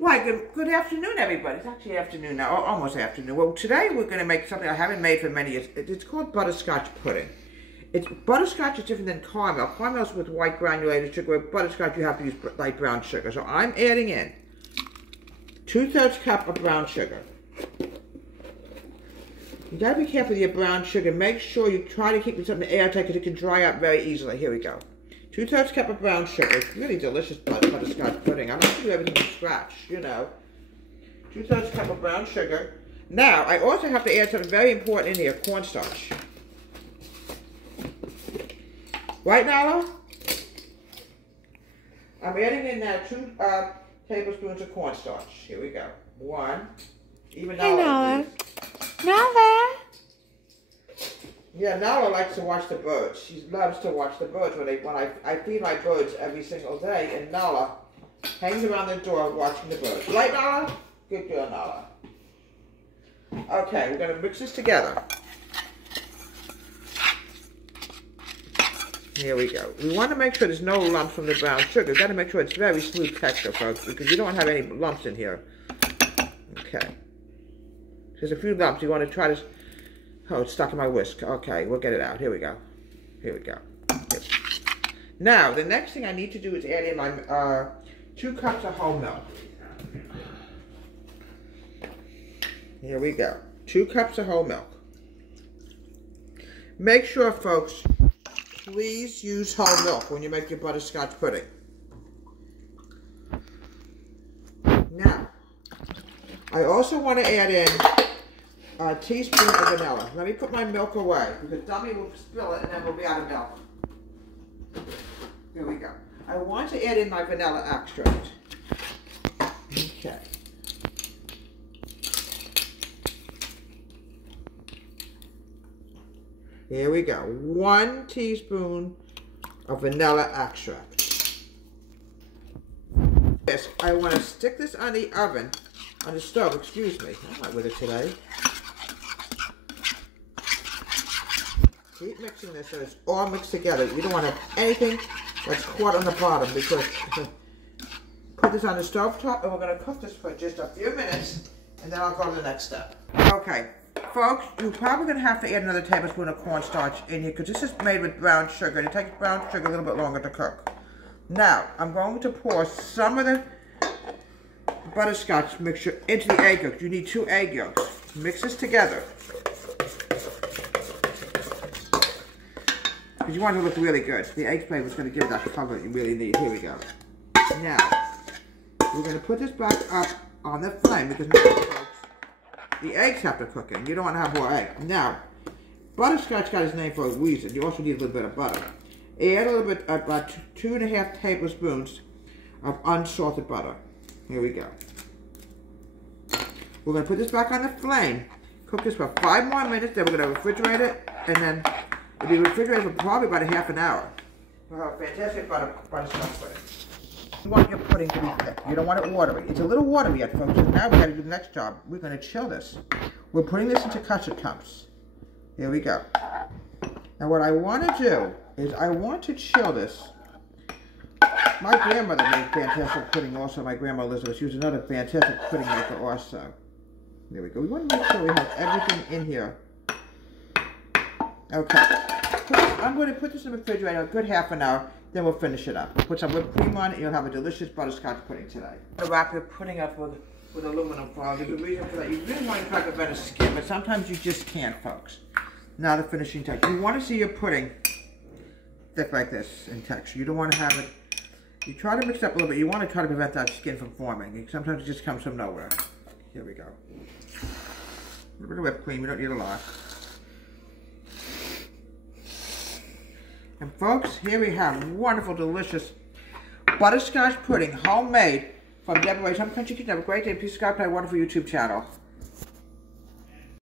Why, good afternoon, everybody. It's actually afternoon now, almost afternoon. Well, today we're going to make something I haven't made for many years. It's called butterscotch pudding. Butterscotch is different than caramel. Caramel's with white granulated sugar. With butterscotch, you have to use light brown sugar. So I'm adding in 2/3 cup of brown sugar. You got to be careful with your brown sugar. Make sure you try to keep it something airtight because it can dry out very easily. Here we go. 2/3 cup of brown sugar. It's really delicious butterscotch pudding. I'm not going to do everything from scratch, you know. 2/3 cup of brown sugar. Now, I also have to add something very important in here, cornstarch. Right, Nala? I'm adding in now 2 tablespoons of cornstarch. Here we go. 1. Even Nala. Hey, Nala. Nala. Yeah, Nala likes to watch the birds. She loves to watch the birds when I feed my birds every single day, and Nala hangs around the door watching the birds. Right, Nala? Good girl, Nala. Okay, we're going to mix this together. Here we go. We want to make sure there's no lumps from the brown sugar. We've got to make sure it's very smooth texture, folks, because you don't have any lumps in here. Okay. There's a few lumps. You want to try to... Oh, it's stuck in my whisk. Okay, we'll get it out. Here we go. Here we go. Here. Now, the next thing I need to do is add in my 2 cups of whole milk. Here we go. 2 cups of whole milk. Make sure, folks, please use whole milk when you make your butterscotch pudding. Now, I also want to add in a teaspoon of vanilla. Let me put my milk away because Dummy will spill it and then we'll be out of milk. Here we go. I want to add in my vanilla extract. Okay. Here we go. 1 teaspoon of vanilla extract. Yes, I want to stick this on the oven, on the stove, excuse me. I'm not with it today. Keep mixing this so it's all mixed together. You don't want to have anything that's caught on the bottom because put this on the stove top and we're going to cook this for just a few minutes and then I'll go to the next step. Okay, folks, you're probably going to have to add another tablespoon of cornstarch in here because this is made with brown sugar and it takes brown sugar a little bit longer to cook. Now, I'm going to pour some of the butterscotch mixture into the egg yolks. You need 2 egg yolks. Mix this together. Because you want it to look really good. The egg flavor is going to give that color you really need. Here we go. Now, we're going to put this back up on the flame because now, folks, the eggs have to cook in. You don't want to have more egg. Now, butterscotch got its name for a reason. You also need a little bit of butter. Add a little bit, about 2.5 tablespoons of unsalted butter. Here we go. We're going to put this back on the flame. Cook this for 5 more minutes. Then we're going to refrigerate it, and then it'll be refrigerated for probably about a half an hour. Oh, fantastic butterscotch pudding. You want your pudding to be thick. You don't want it watery. It's a little watery yet, folks. So now we got to do the next job. We're going to chill this. We're putting this into custard cups. Here we go. Now what I want to do is I want to chill this. My grandmother made fantastic pudding also. My grandma Elizabeth. She was another fantastic pudding maker also. There we go. We want to make sure we have everything in here. Okay. I'm going to put this in the refrigerator a good half an hour. Then we'll finish it up. Put some whipped cream on it and you'll have a delicious butterscotch pudding today. I'm going to wrap your pudding up with aluminum foil. There's a reason for that. You really want to try to prevent a skin, but sometimes you just can't, folks. Now the finishing touch. You want to see your pudding thick like this in texture. You don't want to have it. You try to mix it up a little bit. You want to try to prevent that skin from forming. Sometimes it just comes from nowhere. Here we go. A little bit of whipped cream. You don't need a lot. And folks, here we have wonderful, delicious butterscotch pudding, homemade from Deborah Ray's Home Country Kitchen. Have a great day. Please subscribe to my wonderful YouTube channel.